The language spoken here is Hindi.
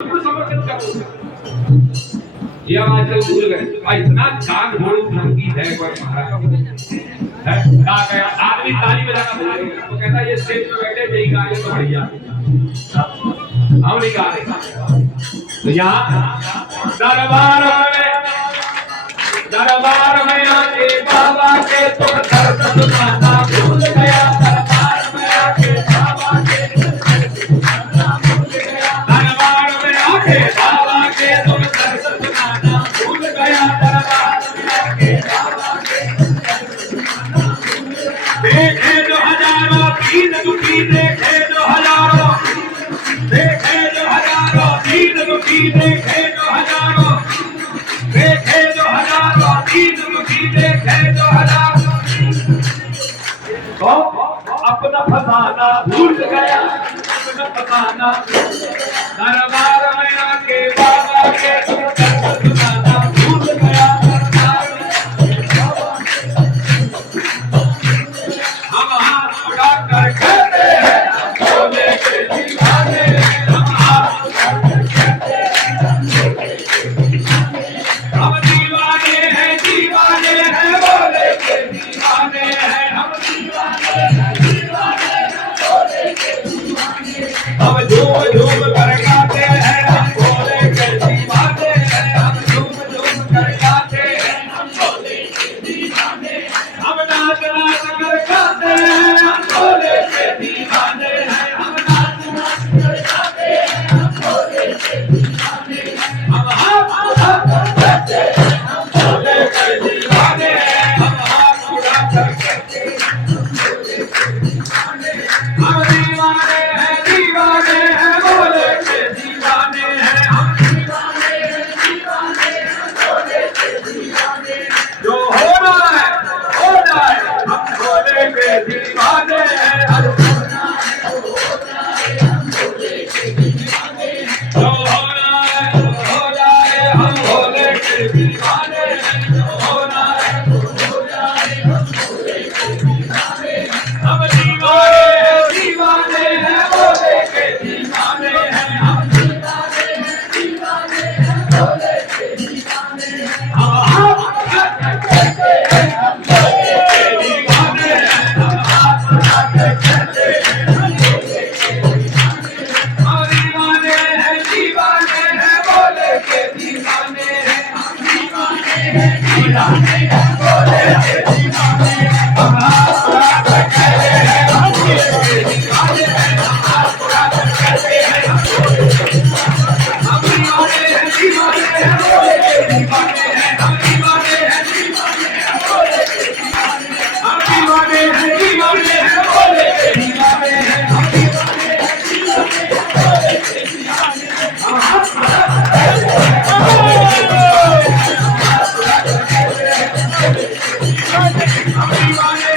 समर्थन करो। ये आजकल भूल गए भाई, इतना गान घोड़ संगीत है एक बार महाराज है का गया आदमी ताली बजाना भूल गया। तो कहता ये स्टेज पे बैठे यही गाने तो बढ़िया हम नहीं गा रहे। तो यहाँ दरबार में आके बाबा के तो दर्द सुनाना भूल गया। दरबार में आके बाबा के दरबार में आके बाबा के तो दर्द सुनाना भूल गया। दरबार में आके बाबा के देखे जो हजारों दीन दुखी, देखे जो हजारों, देखे जो हजारों दीन दुखी, देखे जो हजारों, देखे जो हजारों दीन दुखी, देखे जो हजारों, तो अपना फसाना भूल गया, अपना फसाना। दरबार में आके बाबा के दर्द सुनाना भूल गया। हम हाथ उठाकर कहते हैं बोले के दीवाने, हम हाथ उठाकर कहते हैं हम दीवाने हैं, दीवाने हैं, बोले के दीवाने हैं, हम दीवाने हैं, दीवाने हैं, बोले के दीवाने। हम झूम झूम कर गाते हैं, हम बोले के दीवाने हैं, हम झूम झूम कर गाते हैं, हम बोले के दीवाने। हम नाच नाच कर गाते हैं, हम बोले के दीवाने हैं, हम नाच नाच कर गाते हैं, हम बोले के दीवाने। हम हाथ उठाकर कहते हैं हम बोले के दीवाने हैं, हम हाथ उठाकर कहते हैं हम बोले के दीवाने। हम दीवाने हैं, दीवाने हैं, बोले के दीवाने हैं, हम दीवाने हैं, दीवाने हैं, बोले के दीवाने। जो हो रहा है हो जाए, हम बोले के दीवाने हैं, हर होना है हो जाए, हम बोले के दीवाने। जो हो रहा है हो जाए, हम बोले के दीवाने हैं, जो होना है हो जाए, हम बोले के दीवाने। हम दीवाने हैं, दीवाने हैं, बोले के दीवाने हैं, हम दीवाने हैं, दीवाने हैं, बोले के दीवाने। हम हाथ उठाकर कहते हैं हम बोले के दीवाने हैं, हम हाथ उठाकर कहते हैं हम बोले के दीवाने। हम दीवाने हैं, दीवाने हैं, बोले के दीवाने हैं, हम दीवाने हैं, दीवाने हैं, बोले के दीवाने। हम हाथ उठाकर कहते हैं हम बोले के दीवाने हैं, हम हाथ उठाकर कहते हैं हम बोले के दीवाने। हम दीवाने हैं, दीवाने हैं, बोले के दीवाने हैं, हम दीवाने हैं, दीवाने हैं, बोले के दीवाने। हम दीवाने हैं, दीवाने हैं, बोले के दीवाने हैं, हम दीवाने हैं, दीवाने हैं, बोले के दीवाने। हम हाथ उठाकर कहते हैं हम बोले के दीवाने हैं, हम हाथ उठाकर कहते हैं हम बोले के दीवाने। हम दीवाने